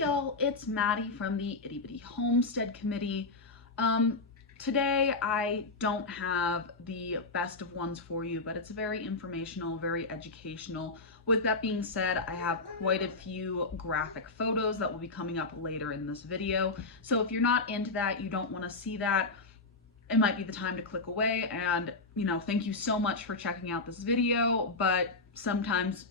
y'all, it's Maddie from the Itty Bitty Homestead Committee. Today I don't have the best of ones for you, but it's very informational, very educational. With that being said, I have quite a few graphic photos that will be coming up later in this video. So if you're not into that, you don't want to see that, it might be the time to click away. And, thank you so much for checking out this video, but sometimes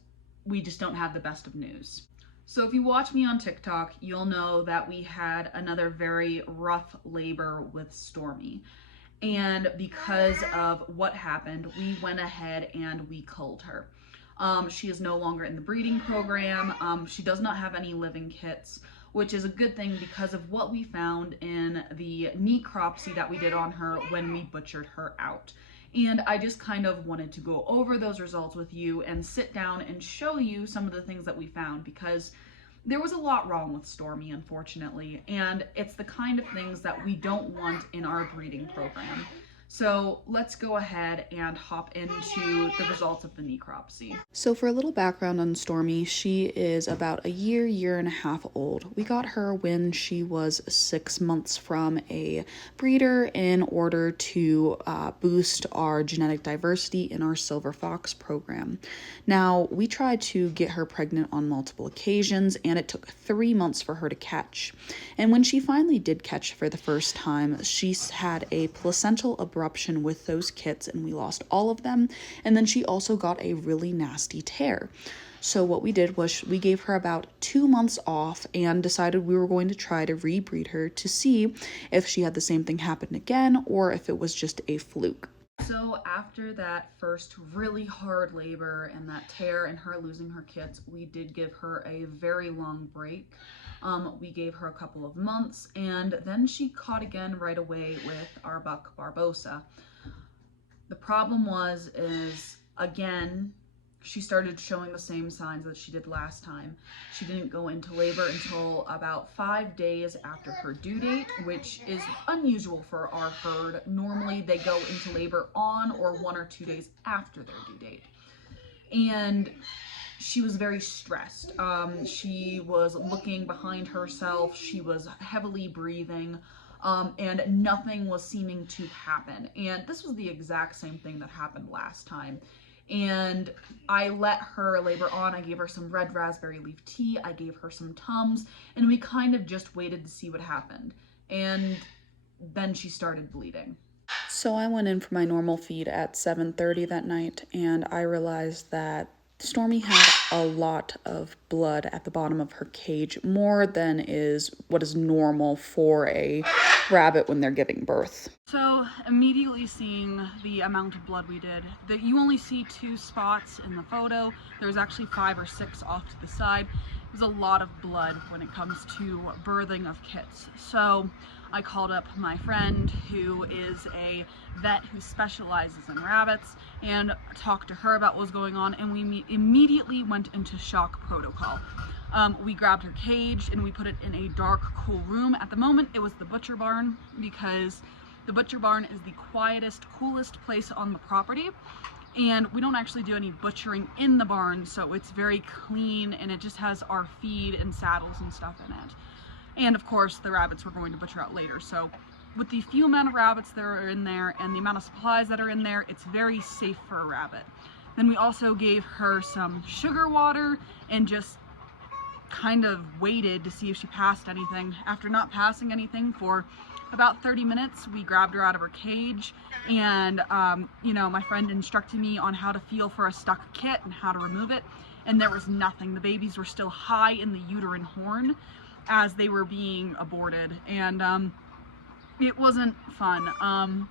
we just don't have the best of news. So if you watch me on TikTok, you'll know that we had another very rough labor with Stormie. And because of what happened, we went ahead and we culled her. She is no longer in the breeding program. She does not have any living kits, which is a good thing because of what we found in the necropsy that we did on her when we butchered her out. And I just kind of wanted to go over those results with you and sit down and show you some of the things that we found, because there was a lot wrong with Stormie, unfortunately, and it's the kind of things that we don't want in our breeding program. So let's go ahead and hop into the results of the necropsy. So for a little background on Stormie, she is about a year and a half old. We got her when she was 6 months from a breeder in order to boost our genetic diversity in our Silver Fox program. Now, we tried to get her pregnant on multiple occasions, and it took 3 months for her to catch. And when she finally did catch for the first time, she had a placental abruption with those kits, and we lost all of them. And then she also got a really nasty tear. So what we did was we gave her about 2 months off and decided we were going to try to rebreed her to see if she had the same thing happen again or if it was just a fluke. So after that first really hard labor and that tear and her losing her kits, we did give her a very long break. We gave her a couple of months, and then she caught again right away with our buck Barbosa. The problem is again, she started showing the same signs that she did last time. She didn't go into labor until about 5 days after her due date, which is unusual for our herd. Normally they go into labor on or 1 or 2 days after their due date. And she was very stressed. She was looking behind herself. She was heavily breathing, and nothing was seeming to happen. And this was the exact same thing that happened last time. And I let her labor on. I gave her some red raspberry leaf tea. I gave her some Tums, and we kind of just waited to see what happened. And then she started bleeding. So I went in for my normal feed at 7:30 that night, and I realized that Stormie had a lot of blood at the bottom of her cage, more than is what is normal for a rabbit when they're giving birth. So immediately seeing the amount of blood we did, that you only see 2 spots in the photo. There's actually 5 or 6 off to the side. There's a lot of blood when it comes to birthing of kits. So I called up my friend who is a vet who specializes in rabbits and talked to her about what was going on, and we immediately went into shock protocol. We grabbed her cage and we put it in a dark, cool room. At the moment it was the butcher barn, because the butcher barn is the quietest, coolest place on the property. And we don't actually do any butchering in the barn, so it's very clean and it just has our feed and saddles and stuff in it. And of course the rabbits we're going to butcher out later. So with the few amount of rabbits that are in there and the amount of supplies that are in there, it's very safe for a rabbit. Then we also gave her some sugar water and just kind of waited to see if she passed anything. After not passing anything for about 30 minutes, we grabbed her out of her cage, and my friend instructed me on how to feel for a stuck kit and how to remove it, and there was nothing. The babies were still high in the uterine horn as they were being aborted, and it wasn't fun.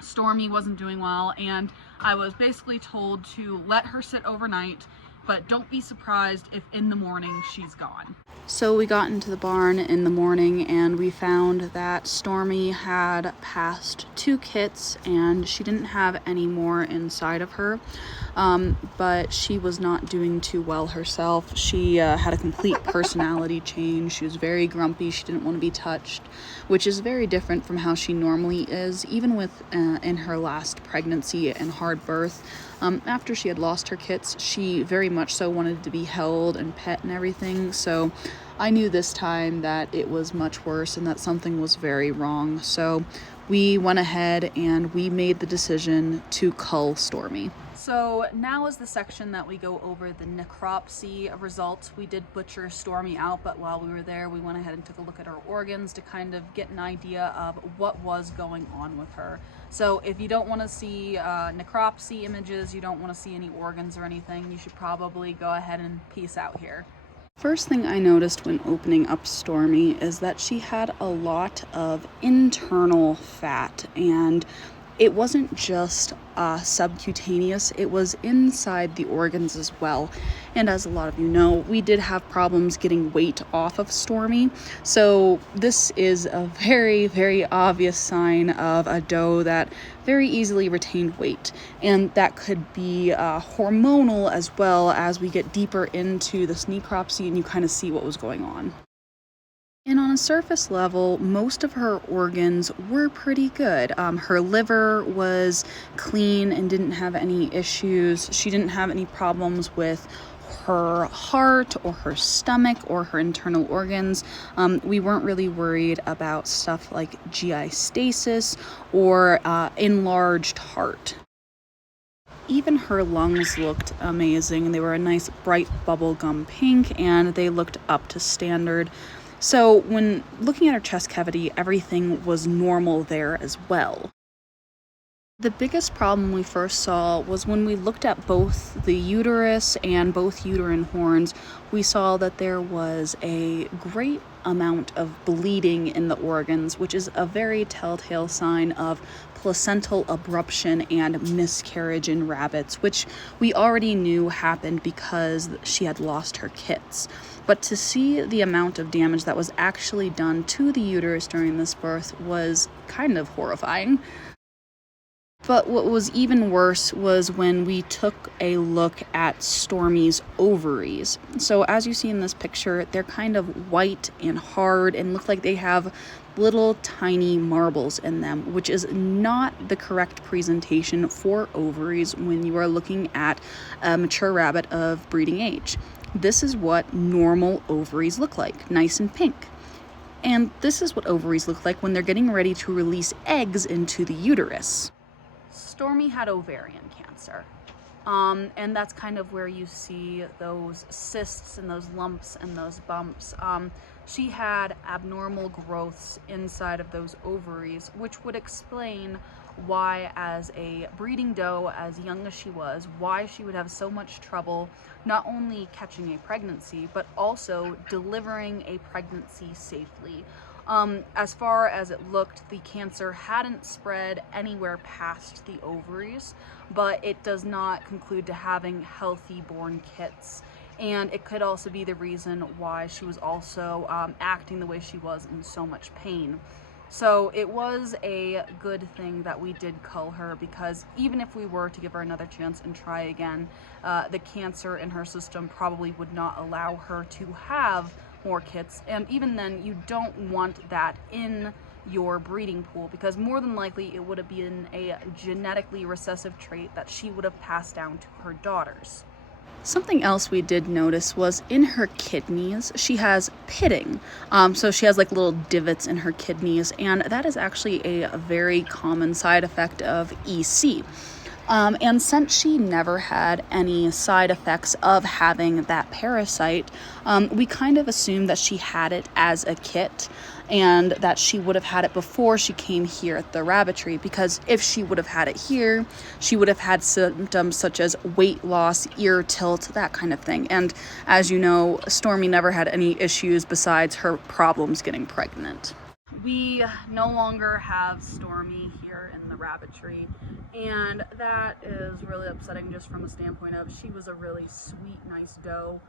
Stormie wasn't doing well, and I was basically told to let her sit overnight, but don't be surprised if in the morning she's gone. So we got into the barn in the morning and we found that Stormie had passed 2 kits and she didn't have any more inside of her. but she was not doing too well herself. She had a complete personality change. She was very grumpy. She didn't want to be touched, which is very different from how she normally is, even with in her last pregnancy and hard birth. After she had lost her kits, she very much so wanted to be held and pet and everything. So I knew this time that it was much worse and that something was very wrong. So we went ahead and we made the decision to cull Stormie. So now is the section that we go over the necropsy results. We did butcher Stormie out, but while we were there, we went ahead and took a look at her organs to kind of get an idea of what was going on with her. So if you don't want to see necropsy images, you don't want to see any organs or anything, you should probably go ahead and peace out here. First thing I noticed when opening up Stormie is that she had a lot of internal fat, and it wasn't just subcutaneous, it was inside the organs as well. And as a lot of you know, we did have problems getting weight off of Stormie. So this is a very, very obvious sign of a doe that very easily retained weight. And that could be hormonal as well as we get deeper into this necropsy and you kind of see what was going on. And on a surface level, most of her organs were pretty good. Her liver was clean and didn't have any issues. She didn't have any problems with her heart or her stomach or her internal organs. We weren't really worried about stuff like GI stasis or enlarged heart. Even her lungs looked amazing. They were a nice bright bubblegum pink and they looked up to standard. So when looking at her chest cavity, everything was normal there as well. The biggest problem we first saw was when we looked at both the uterus and both uterine horns, we saw that there was a great amount of bleeding in the organs, which is a very telltale sign of placental abruption and miscarriage in rabbits, which we already knew happened because she had lost her kits. But to see the amount of damage that was actually done to the uterus during this birth was kind of horrifying. But what was even worse was when we took a look at Stormie's ovaries. So as you see in this picture, they're kind of white and hard and look like they have little tiny marbles in them, which is not the correct presentation for ovaries when you are looking at a mature rabbit of breeding age. This is what normal ovaries look like, nice and pink. And this is what ovaries look like when they're getting ready to release eggs into the uterus. Stormie had ovarian cancer, and that's kind of where you see those cysts and those lumps and those bumps. She had abnormal growths inside of those ovaries, which would explain why, as a breeding doe, as young as she was, why she would have so much trouble not only catching a pregnancy, but also delivering a pregnancy safely. As far as it looked, the cancer hadn't spread anywhere past the ovaries, but it does not conclude to having healthy born kits. And it could also be the reason why she was also acting the way she was in so much pain. So it was a good thing that we did cull her, because even if we were to give her another chance and try again, the cancer in her system probably would not allow her to have more kits. And even then, you don't want that in your breeding pool, because more than likely it would have been a genetically recessive trait that she would have passed down to her daughters. Something else we did notice was in her kidneys, she has pitting. So she has like little divots in her kidneys, and that is actually a very common side effect of EC. And since she never had any side effects of having that parasite, we kind of assumed that she had it as a kit and that she would have had it before she came here at the rabbitry, because if she would have had it here, she would have had symptoms such as weight loss, ear tilt, that kind of thing. And as you know, Stormie never had any issues besides her problems getting pregnant. We no longer have Stormie here in the rabbitry, and that is really upsetting just from a standpoint of she was a really sweet, nice doe,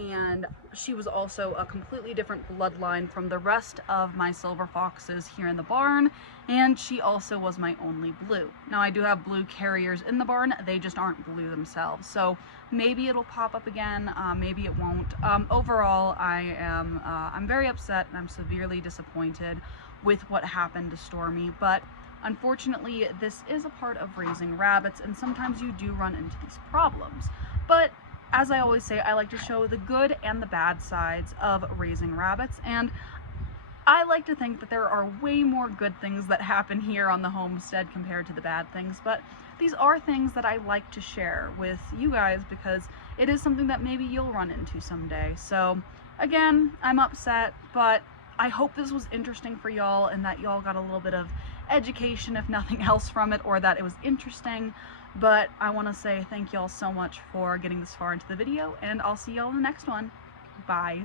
and she was also a completely different bloodline from the rest of my silver foxes here in the barn, and she also was my only blue. Now I do have blue carriers in the barn, they just aren't blue themselves, so maybe it'll pop up again, maybe it won't. Overall, I'm very upset and I'm severely disappointed with what happened to Stormie, but unfortunately this is a part of raising rabbits, and sometimes you do run into these problems. But as I always say, I like to show the good and the bad sides of raising rabbits, and I like to think that there are way more good things that happen here on the homestead compared to the bad things, but these are things that I like to share with you guys because it is something that maybe you'll run into someday. So again, I'm upset, but I hope this was interesting for y'all and that y'all got a little bit of education, if nothing else, from it, or that it was interesting. But I want to say thank y'all so much for getting this far into the video, and I'll see y'all in the next one. Bye.